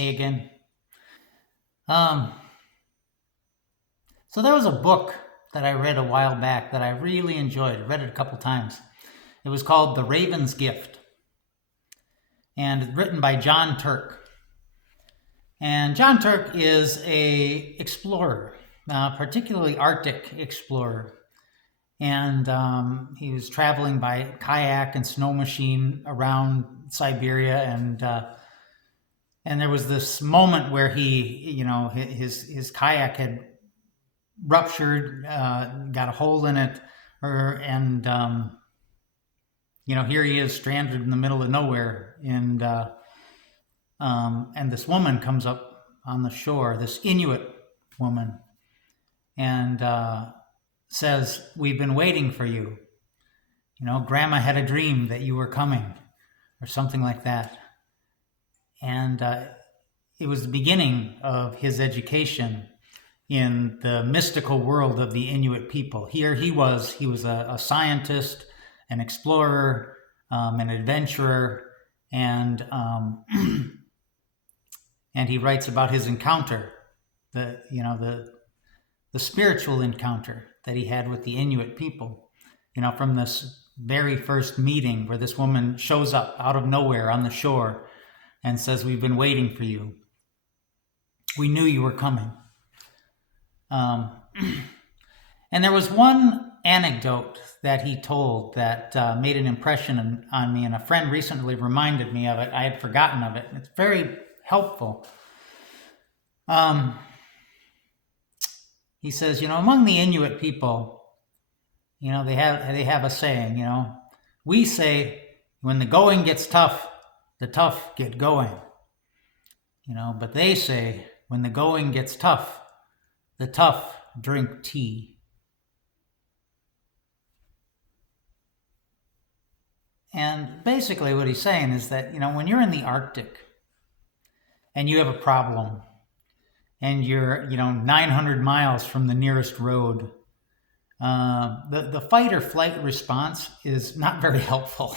Hey again. Um, so there was a book that I read a while back that I really enjoyed. I read it a couple times. It was called The Raven's Gift, and written by John Turk. And John Turk is a explorer, particularly Arctic explorer. And he was traveling by kayak and snow machine around Siberia, and there was this moment where his kayak had ruptured, got a hole in it, and here he is stranded in the middle of nowhere, and this woman comes up on the shore, this Inuit woman, and says, "We've been waiting for you. Grandma had a dream that you were coming," or something like that. And it was the beginning of his education in the mystical world of the Inuit people. Here he was a scientist, an explorer, an adventurer, and and he writes about his encounter, the spiritual encounter that he had with the Inuit people. From this very first meeting where this woman shows up out of nowhere on the shore and says, "We've been waiting for you. We knew you were coming." And there was one anecdote that he told that made an impression on me, and a friend recently reminded me of it. I had forgotten of it. It's very helpful. He says, among the Inuit people, they have a saying, we say, when the going gets tough, the tough get going. But they say, when the going gets tough, the tough drink tea. And basically what he's saying is that, when you're in the Arctic and you have a problem and you're, 900 miles from the nearest road, the fight or flight response is not very helpful.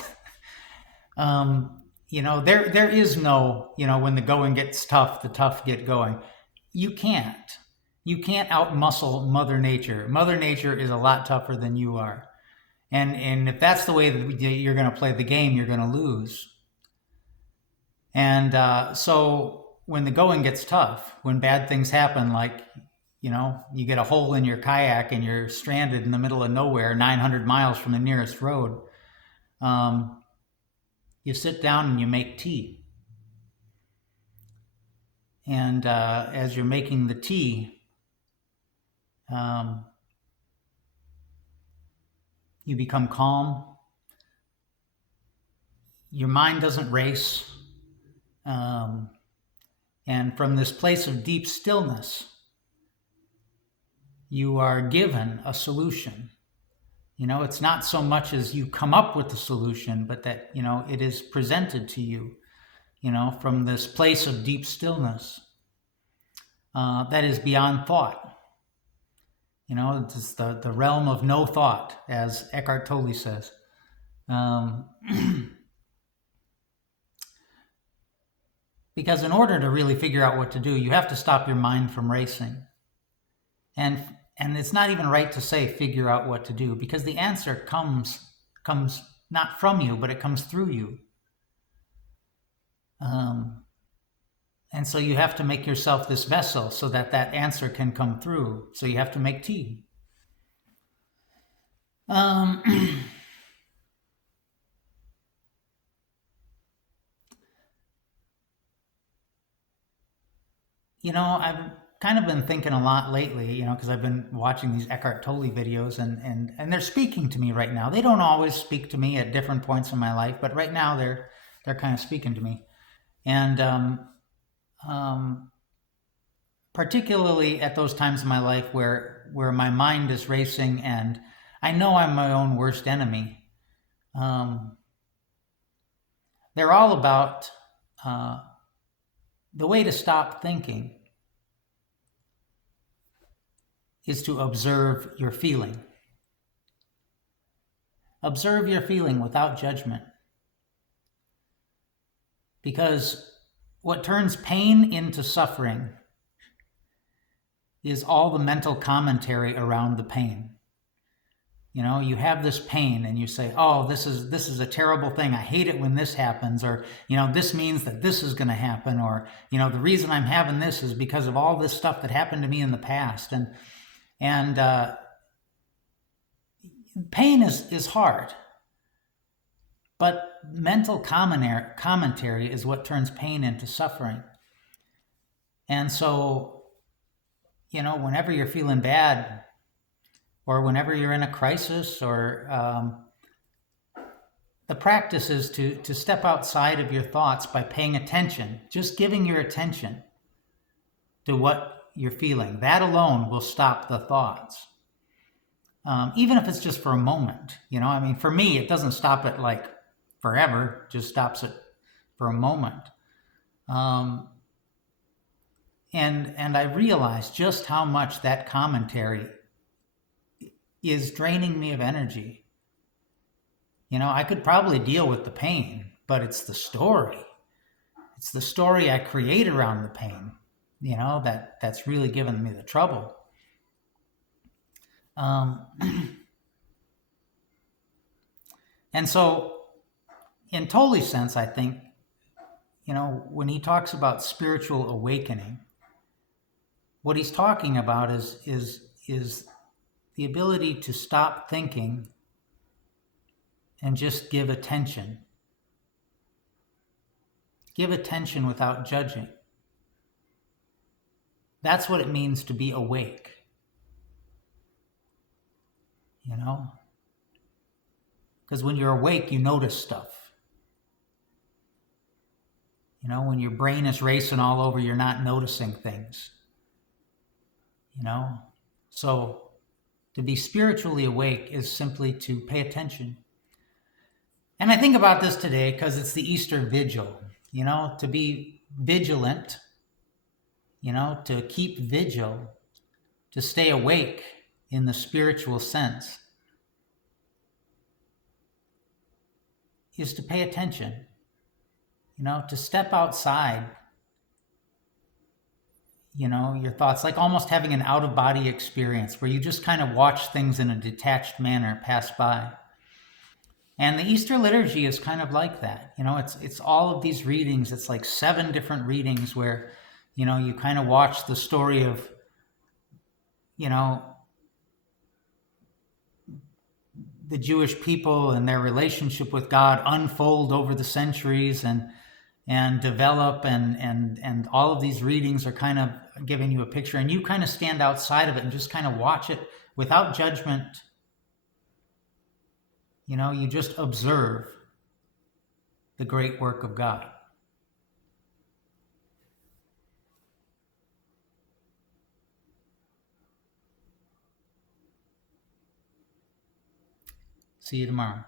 There is no, when the going gets tough, the tough get going. You can't outmuscle Mother Nature. Mother Nature is a lot tougher than you are. And if that's the way that you're going to play the game, you're going to lose. And so when the going gets tough, when bad things happen, like, you get a hole in your kayak and you're stranded in the middle of nowhere, 900 miles from the nearest road, you sit down and you make tea. And as you're making the tea, you become calm. Your mind doesn't race. And from this place of deep stillness, you are given a solution. It's not so much as you come up with the solution, but that, it is presented to you, from this place of deep stillness that is beyond thought. It's the realm of no thought, as Eckhart Tolle says. Because in order to really figure out what to do, you have to stop your mind from racing. And it's not even right to say figure out what to do, because the answer comes not from you, but it comes through you. And so you have to make yourself this vessel so that answer can come through. So you have to make tea. I've kind of been thinking a lot lately, because I've been watching these Eckhart Tolle videos, and they're speaking to me right now. They don't always speak to me at different points in my life, but right now they're kind of speaking to me. And particularly at those times in my life where my mind is racing and I know I'm my own worst enemy. They're all about the way to stop thinking is to observe your feeling. Observe your feeling without judgment. Because what turns pain into suffering is all the mental commentary around the pain. You have this pain and you say, oh, this is a terrible thing. I hate it when this happens, or, this means that this is going to happen, or, the reason I'm having this is because of all this stuff that happened to me in the past. And pain is hard, but mental commentary is what turns pain into suffering. And so, whenever you're feeling bad, or whenever you're in a crisis, or the practice is to step outside of your thoughts by paying attention, just giving your attention to what you're feeling. That alone will stop the thoughts. Even if it's just for a moment, for me, it doesn't stop it like forever, just stops it for a moment. And I realized just how much that commentary is draining me of energy. I could probably deal with the pain, but it's the story. It's the story I create around the pain, that's really given me the trouble. And so, in Tolly's sense, I think, when he talks about spiritual awakening, what he's talking about is the ability to stop thinking and just give attention. Give attention without judging. That's what it means to be awake. Because when you're awake, you notice stuff. When your brain is racing all over, you're not noticing things. So to be spiritually awake is simply to pay attention. And I think about this today because it's the Easter Vigil, to be vigilant, to keep vigil, to stay awake in the spiritual sense, is to pay attention, to step outside, your thoughts, like almost having an out-of-body experience where you just kind of watch things in a detached manner pass by. And the Easter liturgy is kind of like that. It's all of these readings. It's like 7 different readings where, you kind of watch the story of, the Jewish people and their relationship with God unfold over the centuries and develop, and all of these readings are kind of giving you a picture, and you kind of stand outside of it and just kind of watch it without judgment. You just observe the great work of God. See you tomorrow.